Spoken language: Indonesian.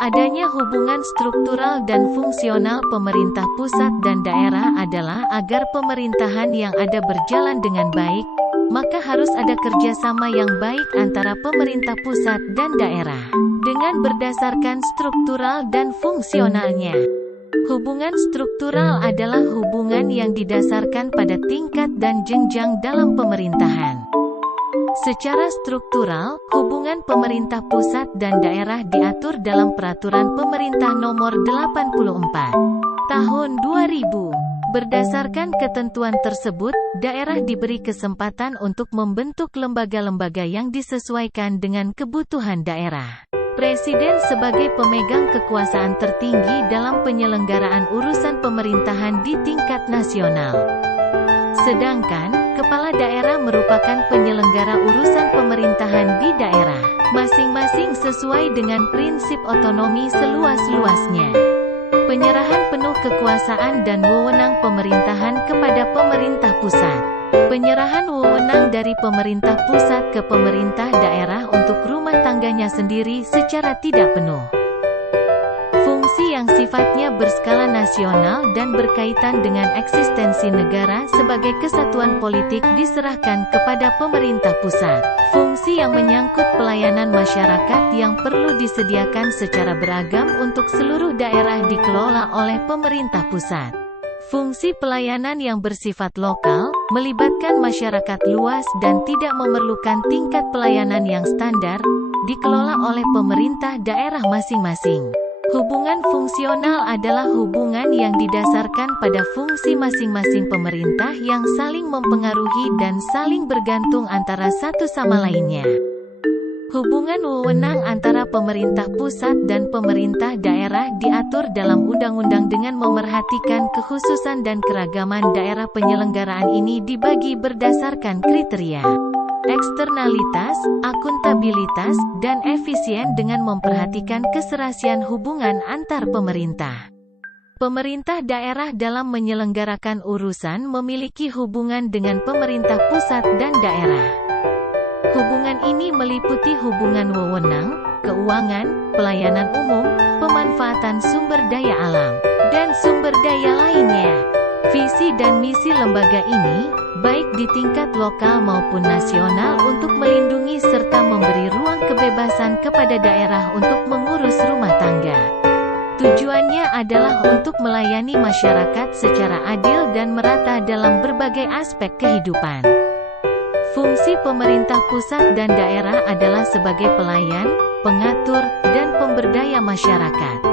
Adanya hubungan struktural dan fungsional pemerintah pusat dan daerah adalah agar pemerintahan yang ada berjalan dengan baik, maka harus ada kerjasama yang baik antara pemerintah pusat dan daerah. Dengan berdasarkan struktural dan fungsionalnya. Hubungan struktural adalah hubungan yang didasarkan pada tingkat dan jenjang dalam pemerintahan. Secara struktural, hubungan pemerintah pusat dan daerah diatur dalam Peraturan Pemerintah Nomor 84 Tahun 2000. Berdasarkan ketentuan tersebut, daerah diberi kesempatan untuk membentuk lembaga-lembaga yang disesuaikan dengan kebutuhan daerah. Presiden sebagai pemegang kekuasaan tertinggi dalam penyelenggaraan urusan pemerintahan di tingkat nasional. Sedangkan, kepala daerah merupakan penyelenggara urusan pemerintahan di daerah, masing-masing sesuai dengan prinsip otonomi seluas-luasnya. Penyerahan penuh kekuasaan dan wewenang pemerintahan kepada pemerintah pusat. Penyerahan wewenang dari pemerintah pusat ke pemerintah daerah untuk rumah tangganya sendiri secara tidak penuh. Fungsi yang sifatnya berskala nasional dan berkaitan dengan eksistensi negara sebagai kesatuan politik diserahkan kepada pemerintah pusat. Fungsi yang menyangkut pelayanan masyarakat yang perlu disediakan secara beragam untuk seluruh daerah dikelola oleh pemerintah pusat. Fungsi pelayanan yang bersifat lokal, melibatkan masyarakat luas dan tidak memerlukan tingkat pelayanan yang standar, dikelola oleh pemerintah daerah masing-masing. Hubungan fungsional adalah hubungan yang didasarkan pada fungsi masing-masing pemerintah yang saling mempengaruhi dan saling bergantung antara satu sama lainnya. Hubungan wewenang antara pemerintah pusat dan pemerintah daerah diatur dalam undang-undang dengan memerhatikan kekhususan dan keragaman daerah. Penyelenggaraan ini dibagi berdasarkan kriteria eksternalitas, akuntabilitas, dan efisien dengan memperhatikan keserasian hubungan antar pemerintah. Pemerintah daerah dalam menyelenggarakan urusan memiliki hubungan dengan pemerintah pusat dan daerah. Hubungan ini meliputi hubungan wewenang, keuangan, pelayanan umum, pemanfaatan sumber daya alam, dan sumber daya lainnya. Visi dan misi lembaga ini, baik di tingkat lokal maupun nasional untuk melindungi serta memberi ruang kebebasan kepada daerah untuk mengurus rumah tangga. Tujuannya adalah untuk melayani masyarakat secara adil dan merata dalam berbagai aspek kehidupan. Fungsi pemerintah pusat dan daerah adalah sebagai pelayan, pengatur, dan pemberdaya masyarakat.